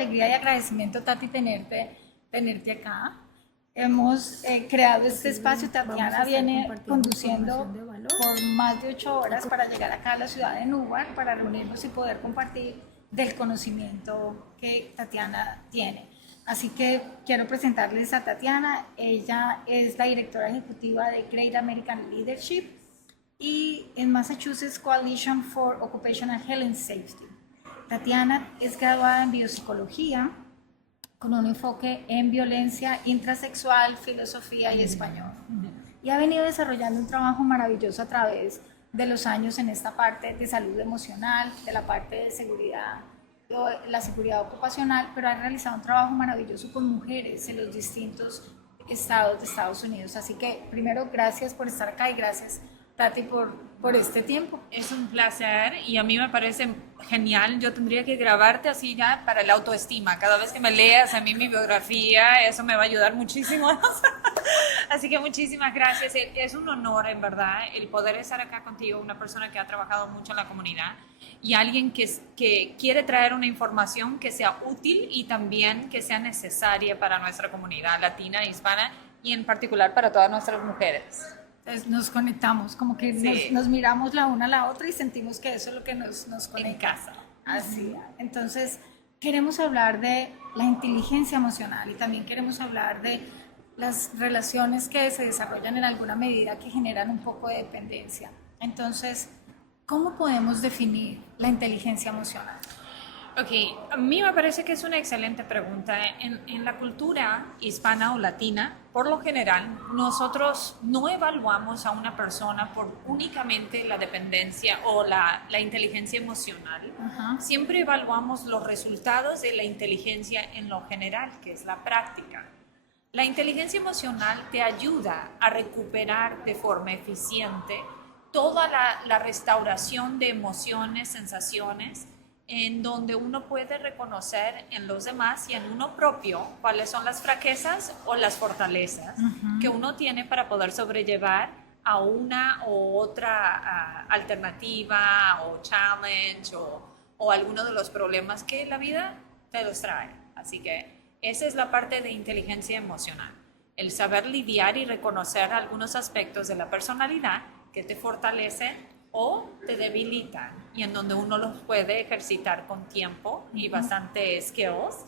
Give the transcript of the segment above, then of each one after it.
alegría y agradecimiento, Tati, tenerte acá. Hemos creado este espacio. Tatiana viene conduciendo por más de 8 horas para llegar acá a la ciudad de Newark para reunirnos y poder compartir del conocimiento que Tatiana tiene. Así que quiero presentarles a Tatiana. Ella es la directora ejecutiva de Great American Leadership y en Massachusetts Coalition for Occupational Health and Safety. Tatiana es graduada en biopsicología con un enfoque en violencia intrasexual, filosofía y español. Y ha venido desarrollando un trabajo maravilloso a través de los años en esta parte de salud emocional, de la parte de seguridad, la seguridad ocupacional, pero ha realizado un trabajo maravilloso con mujeres en los distintos estados de Estados Unidos. Así que primero, gracias por estar acá y gracias, Tati, por este tiempo. Es un placer y a mí me parece genial. Yo tendría que grabarte así ya para la autoestima. Cada vez que me leas a mí mi biografía, eso me va a ayudar muchísimo. Así que muchísimas gracias. Es un honor, en verdad, el poder estar acá contigo, una persona que ha trabajado mucho en la comunidad y alguien que quiere traer una información que sea útil y también que sea necesaria para nuestra comunidad latina, hispana y en particular para todas nuestras mujeres. Entonces nos conectamos, como que Sí. nos miramos la una a la otra y sentimos que eso es lo que nos conecta. En casa. Así. Entonces, queremos hablar de la inteligencia emocional y también queremos hablar de las relaciones que se desarrollan en alguna medida que generan un poco de dependencia. Entonces, ¿cómo podemos definir la inteligencia emocional? Ok, a mí me parece que es una excelente pregunta. En la cultura hispana o latina, por lo general, nosotros no evaluamos a una persona por únicamente la dependencia o la inteligencia emocional. Ajá. Siempre evaluamos los resultados de la inteligencia en lo general, que es la práctica. La inteligencia emocional te ayuda a recuperar de forma eficiente toda la restauración de emociones, sensaciones, en donde uno puede reconocer en los demás y en uno propio cuáles son las fraquezas o las fortalezas que uno tiene para poder sobrellevar a una u otra alternativa o challenge o alguno de los problemas que la vida te los trae. Así que esa es la parte de inteligencia emocional, el saber lidiar y reconocer algunos aspectos de la personalidad que te fortalecen o te debilitan y en donde uno los puede ejercitar con tiempo y bastante skills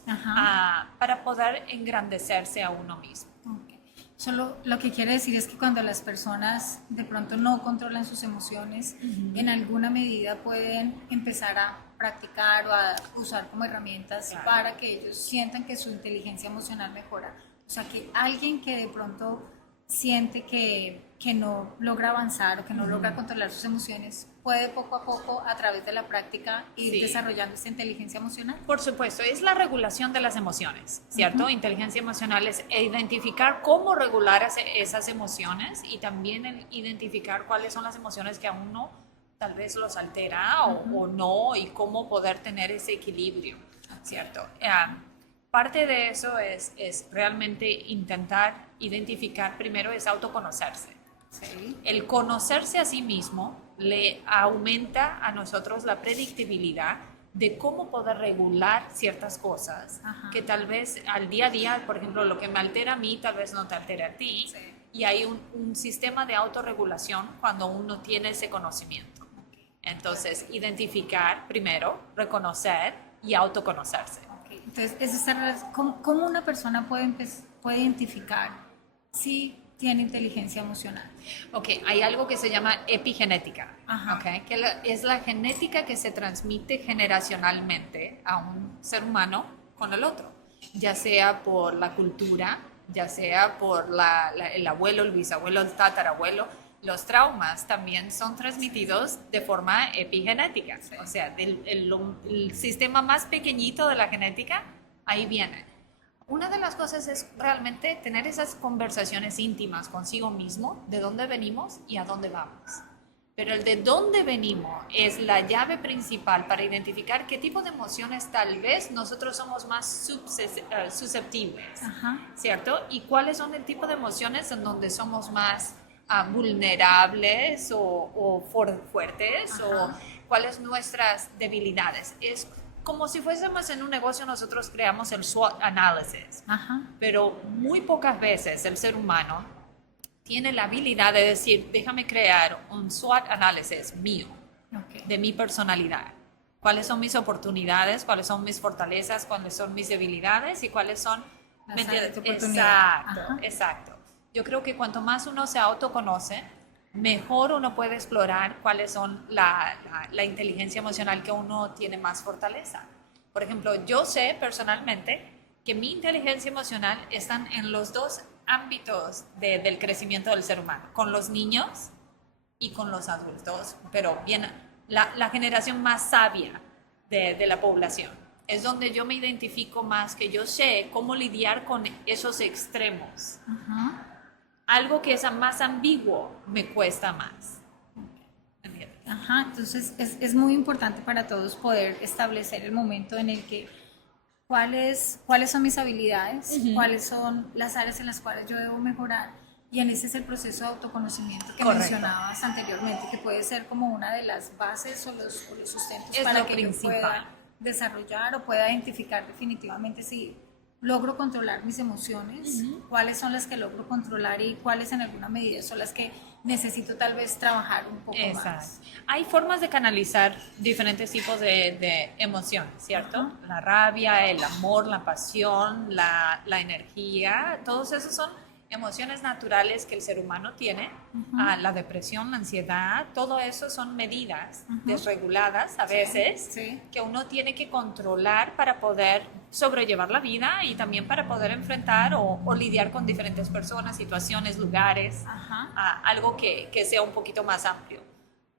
para poder engrandecerse a uno mismo. Okay. Solo lo que quiere decir es que cuando las personas de pronto no controlan sus emociones, en alguna medida pueden empezar a practicar o a usar como herramientas para que ellos sientan que su inteligencia emocional mejora. O sea, que alguien que de pronto siente que no logra avanzar o que no logra controlar sus emociones, puede poco a poco, a través de la práctica, ir desarrollando esta inteligencia emocional. Por supuesto, es la regulación de las emociones, ¿cierto? Inteligencia emocional es identificar cómo regular esas emociones y también identificar cuáles son las emociones que a uno tal vez los altera o no y cómo poder tener ese equilibrio, ¿cierto? Parte de eso es realmente intentar identificar, primero es autoconocerse. Sí. El conocerse a sí mismo le aumenta a nosotros la predictibilidad de cómo poder regular ciertas cosas que tal vez al día a día, por ejemplo, lo que me altera a mí tal vez no te altera a ti. Sí. Y hay un sistema de autorregulación cuando uno tiene ese conocimiento. Entonces, identificar primero, reconocer y autoconocerse. Entonces, ¿cómo una persona puede identificar si tiene inteligencia emocional? Ok, hay algo que se llama epigenética, okay, que es la genética que se transmite generacionalmente a un ser humano con el otro, ya sea por la cultura, ya sea por el abuelo, el bisabuelo, el tatarabuelo. Los traumas también son transmitidos de forma epigenética, o sea, el sistema más pequeñito de la genética, ahí viene. Una de las cosas es realmente tener esas conversaciones íntimas consigo mismo, de dónde venimos y a dónde vamos. Pero el de dónde venimos es la llave principal para identificar qué tipo de emociones tal vez nosotros somos más susceptibles, ¿cierto? Y cuáles son el tipo de emociones en donde somos más vulnerables o fuertes o cuáles nuestras debilidades. Es como si fuésemos en un negocio, nosotros creamos el SWOT analysis, Ajá. pero muy pocas veces el ser humano tiene la habilidad de decir, déjame crear un SWOT análisis mío, Ok. de mi personalidad. ¿Cuáles son mis oportunidades? ¿Cuáles son mis fortalezas? ¿Cuáles son mis debilidades? ¿Y cuáles son... Las ¿me entiendes? áreas de oportunidad. Exacto, Ajá. exacto. Yo creo que cuanto más uno se autoconoce, mejor uno puede explorar cuáles son la inteligencia emocional que uno tiene más fortaleza. Por ejemplo, yo sé personalmente que mi inteligencia emocional están en los dos ámbitos del crecimiento del ser humano, con los niños y con los adultos, pero bien, la generación más sabia de la población. Es donde yo me identifico más, que yo sé cómo lidiar con esos extremos. Ajá. Algo que es más ambiguo me cuesta más. ¿Entiendes? Ajá, entonces es muy importante para todos poder establecer el momento en el que cuáles son mis habilidades, cuáles son las áreas en las cuales yo debo mejorar, y en ese es el proceso de autoconocimiento que Correcto. mencionabas anteriormente, que puede ser como una de las bases o los sustentos Es para lo que principal. yo pueda desarrollar o pueda identificar definitivamente si logro controlar mis emociones, cuáles son las que logro controlar y cuáles en alguna medida son las que necesito tal vez trabajar un poco Exacto. más. Hay formas de canalizar diferentes tipos de emociones, ¿cierto? Ajá. La rabia, el amor, la pasión, la energía, todos esos son emociones naturales que el ser humano tiene. La depresión, la ansiedad, todo eso son medidas desreguladas a veces Sí. que uno tiene que controlar para poder sobrellevar la vida y también para poder enfrentar o lidiar con diferentes personas, situaciones, lugares, Ajá. algo que sea un poquito más amplio.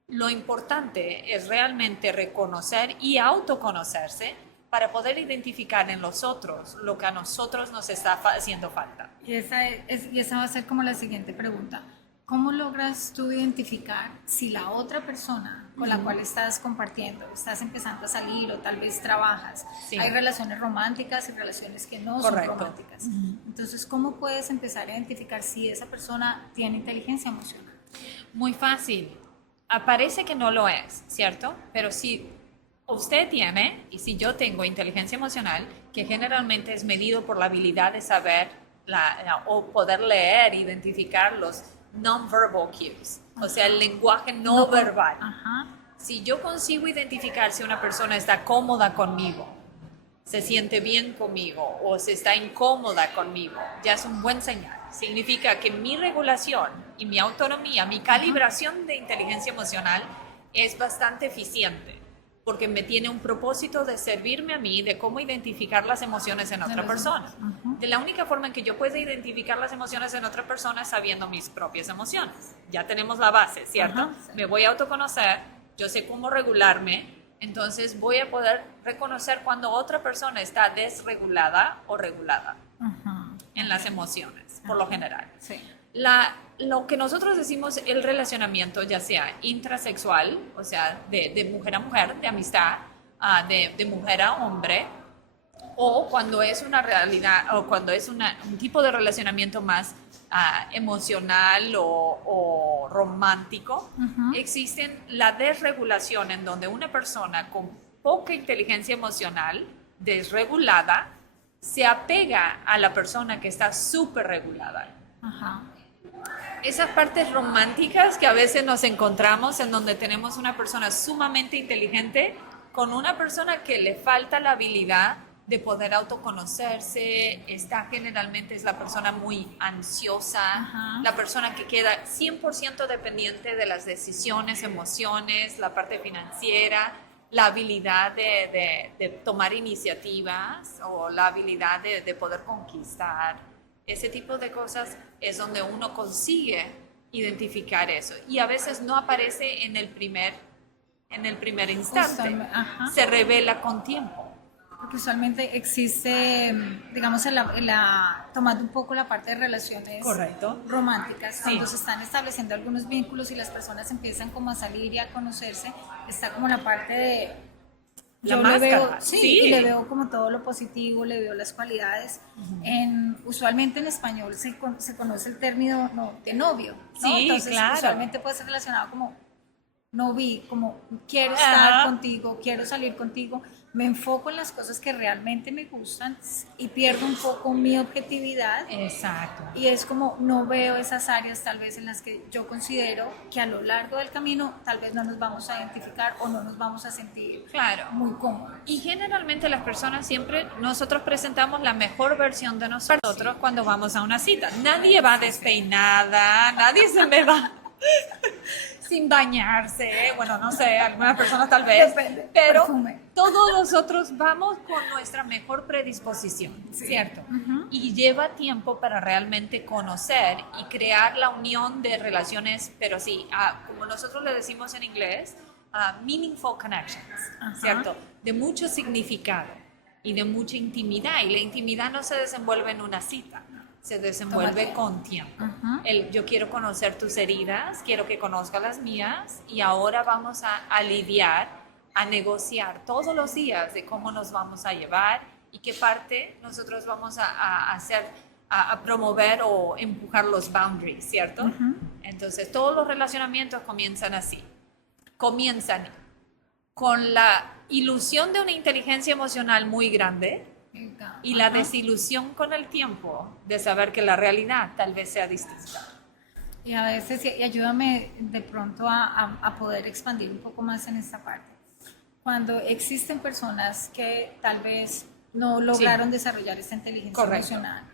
Lo importante es realmente reconocer y autoconocerse para poder identificar en los otros lo que a nosotros nos está haciendo falta. Y esa va a ser como la siguiente pregunta. ¿Cómo logras tú identificar si la otra persona con la cual estás compartiendo, estás empezando a salir o tal vez trabajas? Sí. Hay relaciones románticas y relaciones que no Correcto. son románticas. Entonces, ¿cómo puedes empezar a identificar si esa persona tiene inteligencia emocional? Muy fácil. Parece que no lo es, ¿cierto? Pero si usted tiene, y si yo tengo inteligencia emocional, que generalmente es medido por la habilidad de saber o poder leer, identificar los non-verbal cues, o sea, el lenguaje no verbal. Ajá. Si yo consigo identificar si una persona está cómoda conmigo, se siente bien conmigo o se está incómoda conmigo, ya es un buen señal. Significa que mi regulación y mi autonomía, mi calibración de inteligencia emocional es bastante eficiente, porque me tiene un propósito de servirme a mí de cómo identificar las emociones en otra persona. De la única forma en que yo puedo identificar las emociones en otra persona es sabiendo mis propias emociones. Ya tenemos la base, ¿cierto? Ajá, sí. Me voy a autoconocer, yo sé cómo regularme, entonces voy a poder reconocer cuando otra persona está desregulada o regulada Ajá. en las emociones, por lo general. Sí. Lo que nosotros decimos el relacionamiento, ya sea intrasexual, o sea, de mujer a mujer, de amistad, de mujer a hombre, o cuando es una realidad, o cuando es un tipo de relacionamiento más emocional o romántico, existen la desregulación en donde una persona con poca inteligencia emocional, desregulada, se apega a la persona que está súper regulada. Ajá. Esas partes románticas que a veces nos encontramos en donde tenemos una persona sumamente inteligente con una persona que le falta la habilidad de poder autoconocerse, generalmente es la persona muy ansiosa, la persona que queda 100% dependiente de las decisiones, emociones, la parte financiera, la habilidad de tomar iniciativas o la habilidad de poder conquistar. Ese tipo de cosas es donde uno consigue identificar eso. Y a veces no aparece en el primer instante. Ajá. Se revela con tiempo. Porque usualmente existe, digamos, tomando un poco la parte de relaciones Correcto. románticas, cuando Sí. se están estableciendo algunos vínculos y las personas empiezan como a salir y a conocerse, está como la parte de... La Yo máscara, le veo, sí. y le veo como todo lo positivo, le veo las cualidades. Usualmente en español se conoce el término de novio, ¿no? Sí, Entonces, claro. usualmente puede ser relacionado como no vi como quiero estar contigo, quiero salir contigo, me enfoco en las cosas que realmente me gustan y pierdo un poco mi objetividad. Exacto. Y es como no veo esas áreas tal vez en las que yo considero que a lo largo del camino tal vez no nos vamos a identificar o no nos vamos a sentir Claro. muy cómodos. Y generalmente las personas siempre, nosotros presentamos la mejor versión de nosotros cuando vamos a una cita. Nadie va despeinada, nadie se me va sin bañarse, bueno, no sé, algunas personas tal vez, Depende, pero perfume. todos nosotros vamos con nuestra mejor predisposición, ¿cierto? Y lleva tiempo para realmente conocer y crear la unión de relaciones, pero sí, como nosotros le decimos en inglés, meaningful connections, ¿cierto? De mucho significado y de mucha intimidad, y la intimidad no se desenvuelve en una cita, se desenvuelve con tiempo. Yo quiero conocer tus heridas, quiero que conozcas las mías, y ahora vamos a lidiar, a negociar todos los días de cómo nos vamos a llevar y qué parte nosotros vamos a hacer, a promover o empujar los boundaries, ¿cierto? Entonces todos los relacionamientos comienzan así. Comienzan con la ilusión de una inteligencia emocional muy grande y la desilusión con el tiempo de saber que la realidad tal vez sea distinta. Y a veces, y ayúdame de pronto a poder expandir un poco más en esta parte. Cuando existen personas que tal vez no lograron desarrollar esta inteligencia emocional,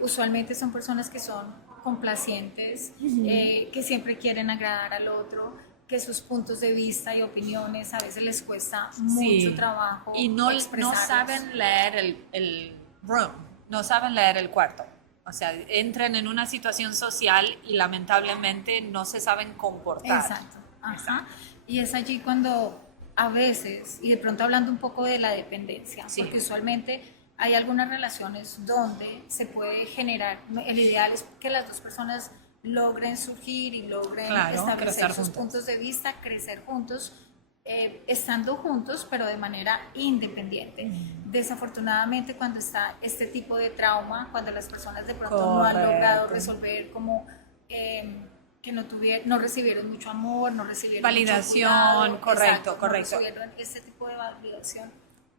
usualmente son personas que son complacientes, que siempre quieren agradar al otro, que sus puntos de vista y opiniones a veces les cuesta mucho trabajo y no saben leer el room, no saben leer el cuarto. O sea, entran en una situación social y lamentablemente no se saben comportar. Exacto. Y es allí cuando a veces, y de pronto hablando un poco de la dependencia, porque usualmente hay algunas relaciones donde se puede generar, el ideal es que las dos personas logren surgir y logren establecer sus puntos de vista, crecer juntos, estando juntos, pero de manera independiente. Desafortunadamente, cuando está este tipo de trauma, cuando las personas de pronto no han logrado resolver como que no recibieron mucho amor, no recibieron validación, mucho cuidado, correcto. No recibieron este tipo de validación.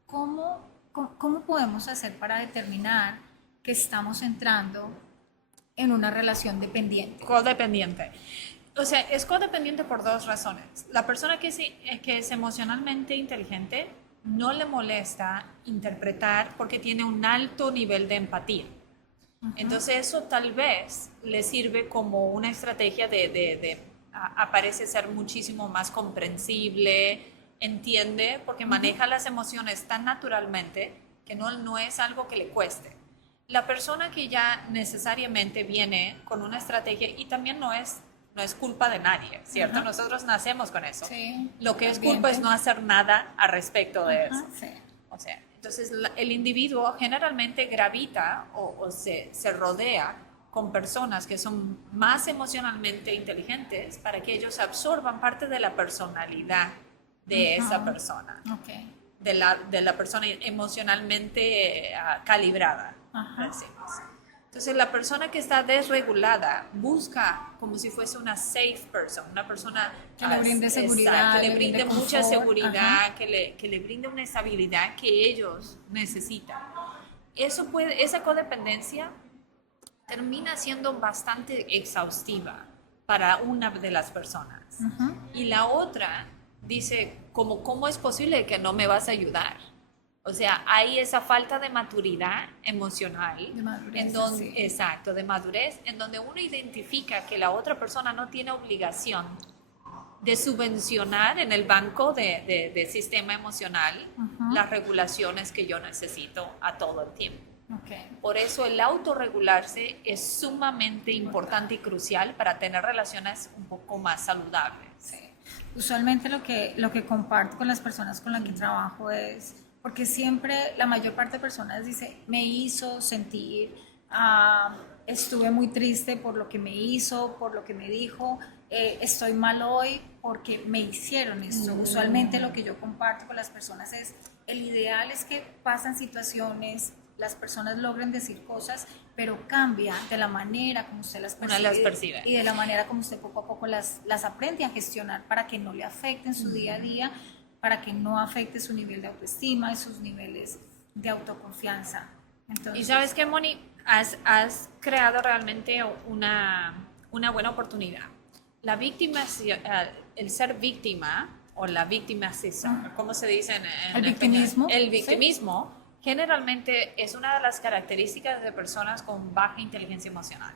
¿Cómo podemos hacer para determinar que estamos entrando en una relación dependiente? Codependiente. O sea, es codependiente por dos razones. La persona que es emocionalmente inteligente no le molesta interpretar porque tiene un alto nivel de empatía. Entonces eso tal vez le sirve como una estrategia parece ser muchísimo más comprensible, entiende, porque maneja las emociones tan naturalmente que no es algo que le cueste. La persona que ya necesariamente viene con una estrategia, y también no es culpa de nadie, ¿cierto? Nosotros nacemos con eso. Sí, lo que es culpa es no hacer nada al respecto de eso. Sí. O sea, entonces el individuo generalmente gravita o se rodea con personas que son más emocionalmente inteligentes para que ellos absorban parte de la personalidad de esa persona, de la persona emocionalmente calibrada. Decimos. Entonces la persona que está desregulada busca como si fuese una safe person, una persona que le brinde seguridad, que le brinde mucha seguridad, que le brinde una estabilidad que ellos necesitan. Esa codependencia termina siendo bastante exhaustiva para una de las personas. Y la otra dice, ¿cómo es posible que no me vas a ayudar? O sea, hay esa falta de maturidad emocional, de madurez, exacto, de madurez, en donde uno identifica que la otra persona no tiene obligación de subvencionar en el banco de sistema emocional las regulaciones que yo necesito a todo el tiempo. Por eso el autorregularse es sumamente importante y crucial para tener relaciones un poco más saludables. Sí. Usualmente lo que comparto con las personas con las que trabajo es, porque siempre la mayor parte de personas dice, me hizo sentir, estuve muy triste por lo que me hizo, por lo que me dijo, estoy mal hoy porque me hicieron esto. Usualmente lo que yo comparto con las personas es, el ideal es que pasan situaciones las personas logren decir cosas, pero cambia de la manera como usted las percibe, y de la manera como usted poco a poco las aprende a gestionar para que no le afecten su día a día, para que no afecte su nivel de autoestima y sus niveles de autoconfianza. Entonces, y sabes qué, Moni, has creado realmente una buena oportunidad. La víctima, el ser víctima o la victimización, ¿cómo se dice en el victimismo? El victimismo generalmente es una de las características de personas con baja inteligencia emocional.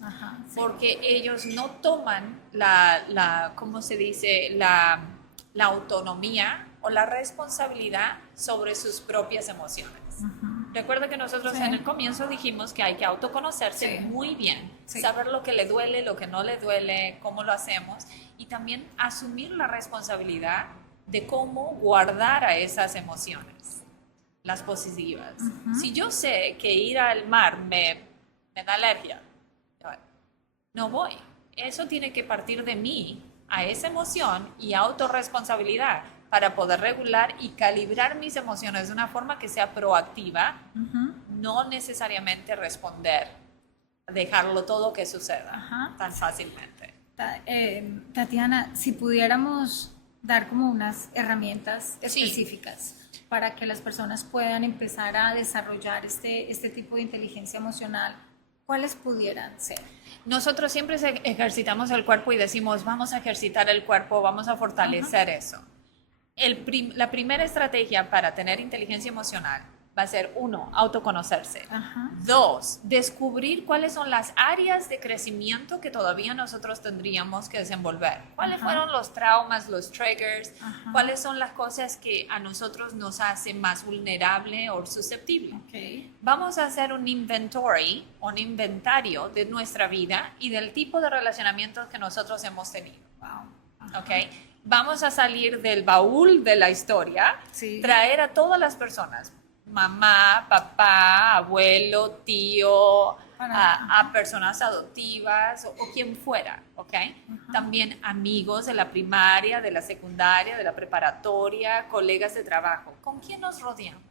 Ajá, sí. Porque ellos no toman ¿cómo se dice? La autonomía o la responsabilidad sobre sus propias emociones. Recuerda que nosotros en el comienzo dijimos que hay que autoconocerse muy bien, saber lo que le duele, lo que no le duele, cómo lo hacemos, y también asumir la responsabilidad de cómo guardar a esas emociones, las positivas. Si yo sé que ir al mar me da alergia, no voy. Eso tiene que partir de mí, a esa emoción y autorresponsabilidad, para poder regular y calibrar mis emociones de una forma que sea proactiva, no necesariamente responder, dejarlo todo que suceda tan fácilmente. Tatiana, si pudiéramos dar como unas herramientas específicas para que las personas puedan empezar a desarrollar este tipo de inteligencia emocional, ¿cuáles pudieran ser? Nosotros siempre ejercitamos el cuerpo y decimos, vamos a ejercitar el cuerpo, vamos a fortalecer eso. La primera estrategia para tener inteligencia emocional va a ser, 1, autoconocerse. 2, descubrir cuáles son las áreas de crecimiento que todavía nosotros tendríamos que desenvolver. ¿Cuáles fueron los traumas, los triggers? ¿Cuáles son las cosas que a nosotros nos hacen más vulnerable o susceptible? Vamos a hacer un inventario de nuestra vida y del tipo de relacionamientos que nosotros hemos tenido. Vamos a salir del baúl de la historia, traer a todas las personas, mamá, papá, abuelo, tío, a personas adoptivas o quien fuera, También amigos de la primaria, de la secundaria, de la preparatoria, colegas de trabajo. ¿Con quién nos rodeamos?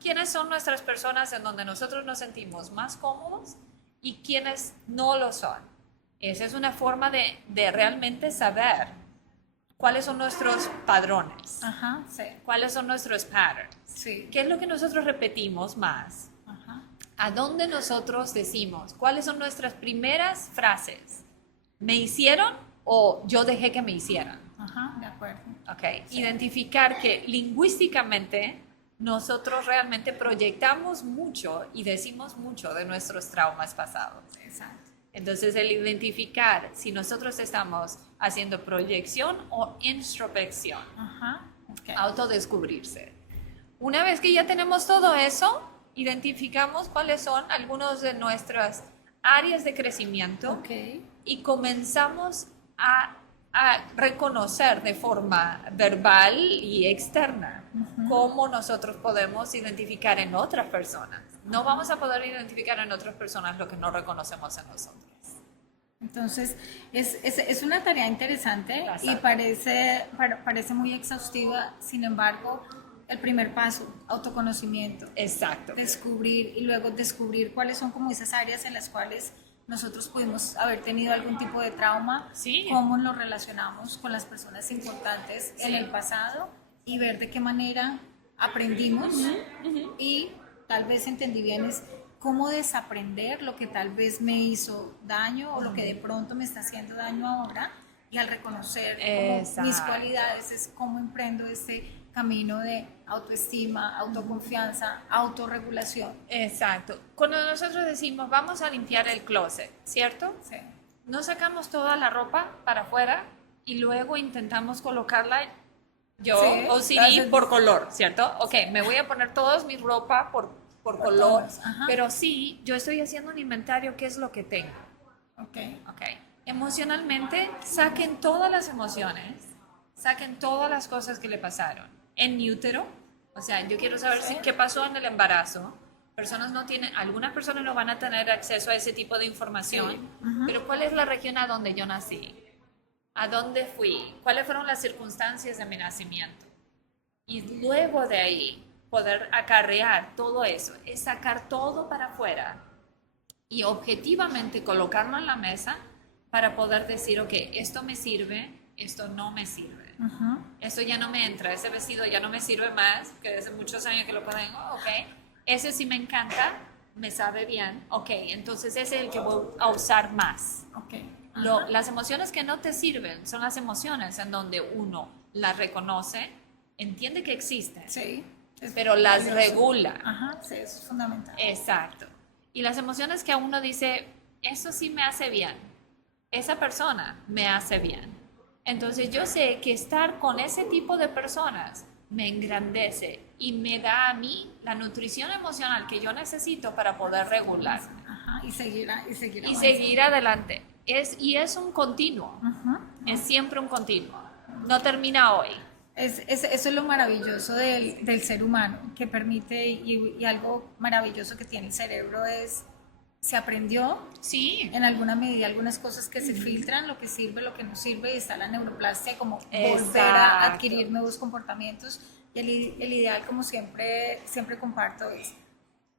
¿Quiénes son nuestras personas en donde nosotros nos sentimos más cómodos y quiénes no lo son? Esa es una forma de realmente saber cuáles son nuestros padrones, cuáles son nuestros patterns, qué es lo que nosotros repetimos más, a dónde nosotros decimos, cuáles son nuestras primeras frases, ¿me hicieron o yo dejé que me hicieran? De acuerdo. Identificar que lingüísticamente nosotros realmente proyectamos mucho y decimos mucho de nuestros traumas pasados. Exacto. Entonces, el identificar si nosotros estamos haciendo proyección o introspección, autodescubrirse. Una vez que ya tenemos todo eso, identificamos cuáles son algunas de nuestras áreas de crecimiento y comenzamos a reconocer de forma verbal y externa cómo nosotros podemos identificar en otras personas. No vamos a poder identificar en otras personas lo que no reconocemos en nosotros. Entonces, es una tarea interesante y parece muy exhaustiva. Sin embargo, el primer paso, autoconocimiento. Exacto. Descubrir y luego descubrir cuáles son como esas áreas en las cuales nosotros pudimos haber tenido algún tipo de trauma, cómo nos relacionamos con las personas importantes en el pasado y ver de qué manera aprendimos y tal vez entendí bien es cómo desaprender lo que tal vez me hizo daño o lo que de pronto me está haciendo daño ahora, y al reconocer como mis cualidades es cómo emprendo este camino de autoestima, autoconfianza, autorregulación. Exacto. Cuando nosotros decimos vamos a limpiar el closet, ¿cierto? No sacamos toda la ropa para afuera y luego intentamos colocarla OCD por color, ¿cierto? Me voy a poner toda mi ropa por color, pero sí, yo estoy haciendo un inventario, ¿qué es lo que tengo? Emocionalmente, saquen todas las emociones, saquen todas las cosas que le pasaron. En útero, yo quiero saber qué pasó en el embarazo. Algunas personas no van a tener acceso a ese tipo de información, pero ¿cuál es la región a donde yo nací? ¿A dónde fui? ¿Cuáles fueron las circunstancias de mi nacimiento? Y luego de ahí, poder acarrear todo eso, es sacar todo para afuera y objetivamente colocarlo en la mesa para poder decir, ok, esto me sirve, esto no me sirve. Eso ya no me entra, ese vestido ya no me sirve más, que hace muchos años que lo tengo, ok, ese sí me encanta, me sabe bien, ok, entonces ese es el que voy a usar más. Okay. Las emociones que no te sirven son las emociones en donde uno las reconoce, entiende que existen, Sí, pero las valioso. regula. Ajá, sí, eso es fundamental. Exacto. Y las emociones que a uno dice, eso sí me hace bien, esa persona me hace bien. Entonces yo sé que estar con ese tipo de personas me engrandece y me da a mí la nutrición emocional que yo necesito para poder regularme Ajá, y seguir y seguir adelante. Y es un continuo, es siempre un continuo, no termina hoy. Eso es lo maravilloso del ser humano, que permite, y algo maravilloso que tiene el cerebro es, se aprendió Sí, en alguna medida algunas cosas que se filtran, lo que sirve, lo que no sirve, y está la neuroplastia, como volver a Exacto. adquirir nuevos comportamientos. Y el ideal, como siempre comparto, es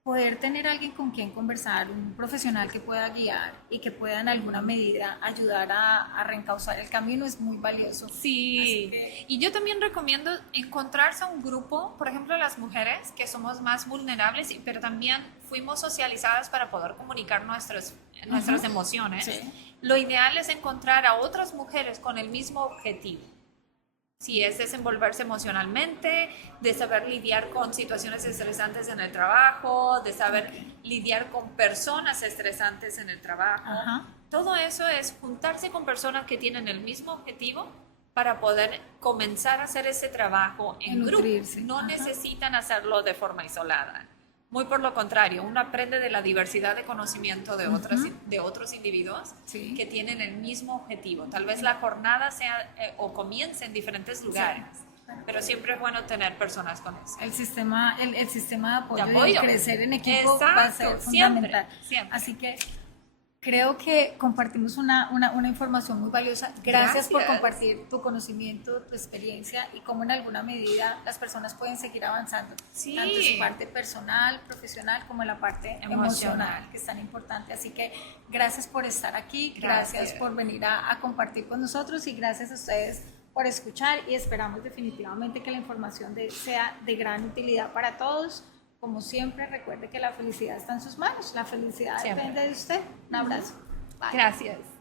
poder tener alguien con quien conversar, un profesional que pueda guiar y que pueda en alguna medida ayudar a reencauzar el camino, es muy valioso. sí. que- Y yo también recomiendo encontrarse a un grupo, por ejemplo, las mujeres que somos más vulnerables, pero también fuimos socializadas para poder comunicar nuestras emociones. Sí. Lo ideal es encontrar a otras mujeres con el mismo objetivo. Si es desenvolverse emocionalmente, de saber lidiar con situaciones estresantes en el trabajo, de saber lidiar con personas estresantes en el trabajo. Ajá. Todo eso es juntarse con personas que tienen el mismo objetivo para poder comenzar a hacer ese trabajo en grupo. Nutrirse. No Ajá. necesitan hacerlo de forma isolada. Muy por lo contrario, uno aprende de la diversidad de conocimiento de otros individuos Sí. que tienen el mismo objetivo. Tal vez la jornada sea o comience en diferentes lugares, pero siempre es bueno tener personas con eso. El sistema de apoyo, De y apoyo. el crecer en equipo va a ser Exacto, fundamental. siempre. Así que creo que compartimos una información muy valiosa. Gracias por Gracias. compartir tu conocimiento, tu experiencia y cómo en alguna medida las personas pueden seguir avanzando, Sí. tanto en su parte personal, profesional, como en la parte emocional, que es tan importante. Así que gracias por estar aquí, gracias por venir a compartir con nosotros, y gracias a ustedes por escuchar, y esperamos definitivamente que la información sea de gran utilidad para todos. Como siempre, recuerde que la felicidad está en sus manos, la felicidad Siempre. depende de usted. Un abrazo. Bye. Gracias.